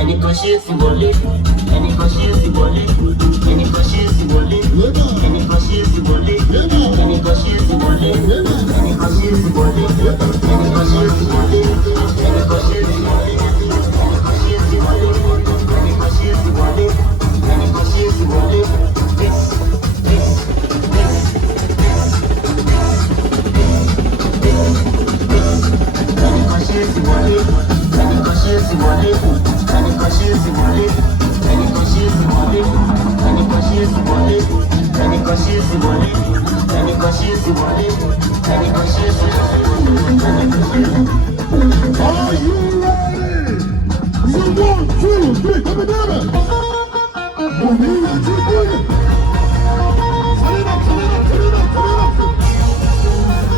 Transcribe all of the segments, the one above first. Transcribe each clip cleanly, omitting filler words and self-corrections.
Ẹni kan ṣe é sí wọlé, ẹni kan ṣe é sí wọlé, ẹni kan ṣe é sí wọlé, ẹni kan ṣe é sí wọlé, ẹni kan ṣe é sí wọlé, ẹni kan ṣe é sí wọlé, ẹni kan ṣe é sí wọlé, ẹni kan ṣe é sí wọlé, ẹni kan ṣe é sí wọlé, ẹni kan ṣe é sí wọlé, ẹni kan ṣe é sí wọlé. Are you ready? So 1, 2, 3, come together. Move it, turn it up, turn it up, turn it up, turn it up.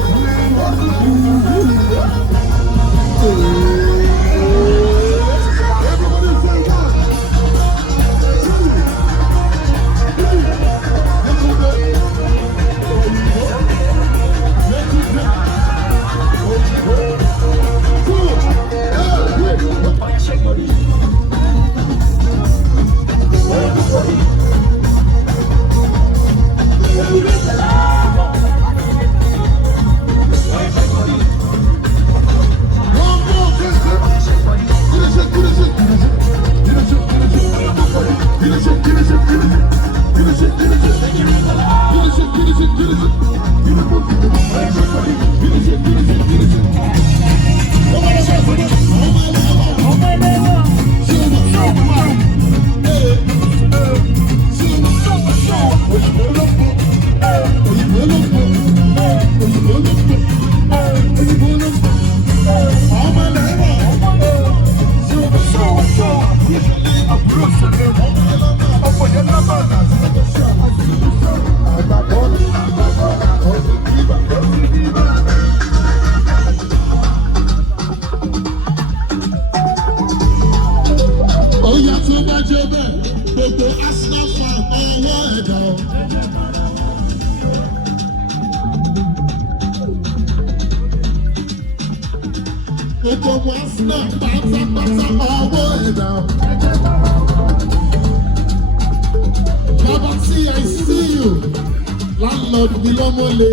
Landlord bí lọ́mọ lè.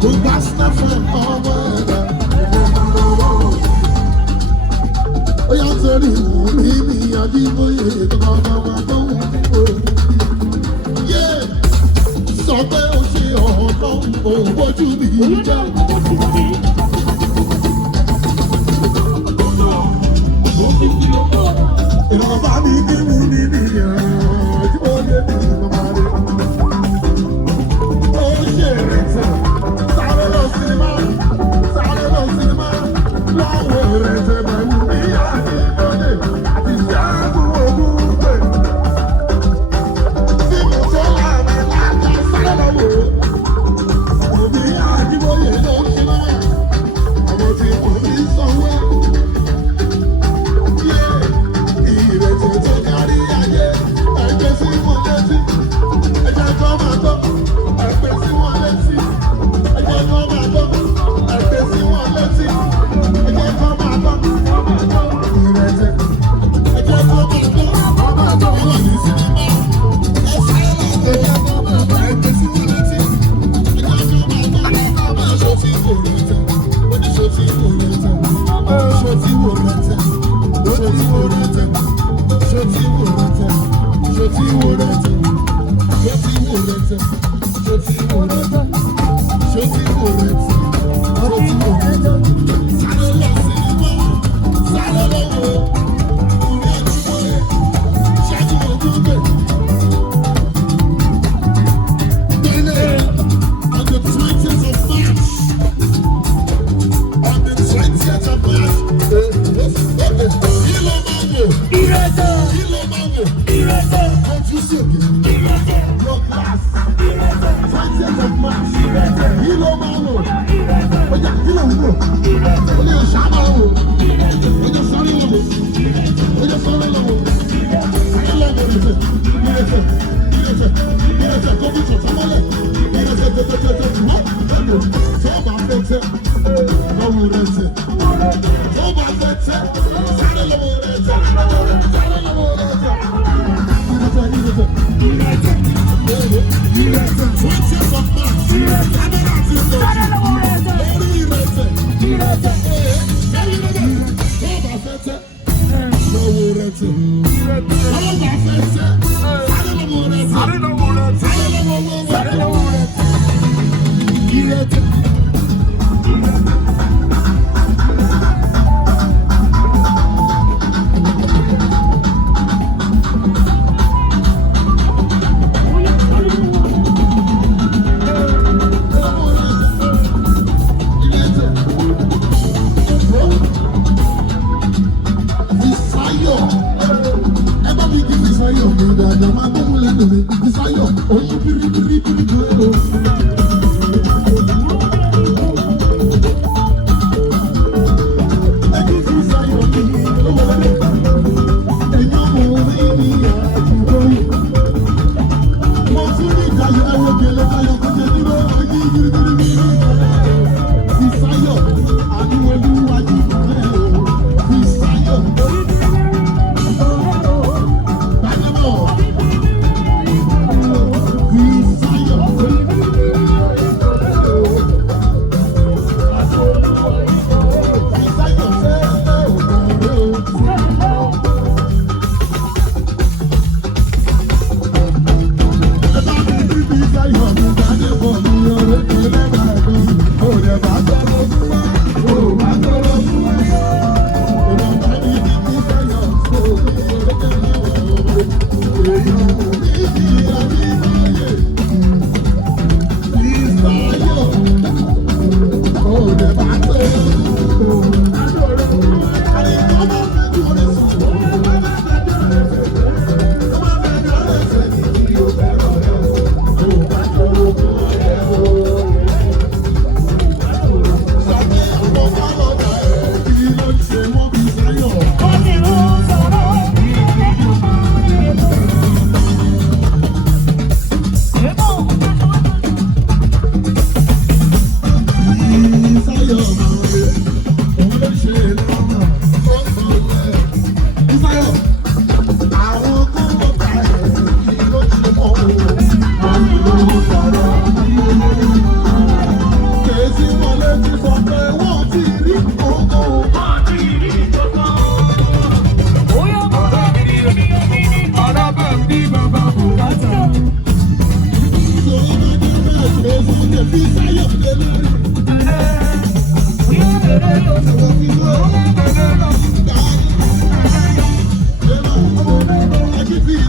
Kò bá sínáfọ̀ ọmọ ẹ̀dá. Ó yà sórí ìwúrí ní Adébóyè ọmọ ọmọ yé sọ pé ó ṣe ọ̀nà òun bójú mi jẹ́. Ìrọ̀bá mi kí wù ní nìyẹn.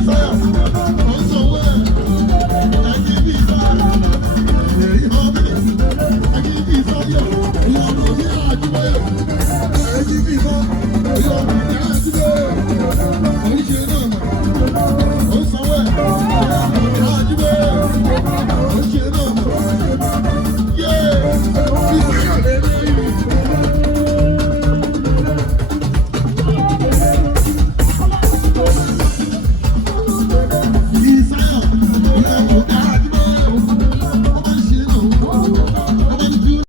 Fire!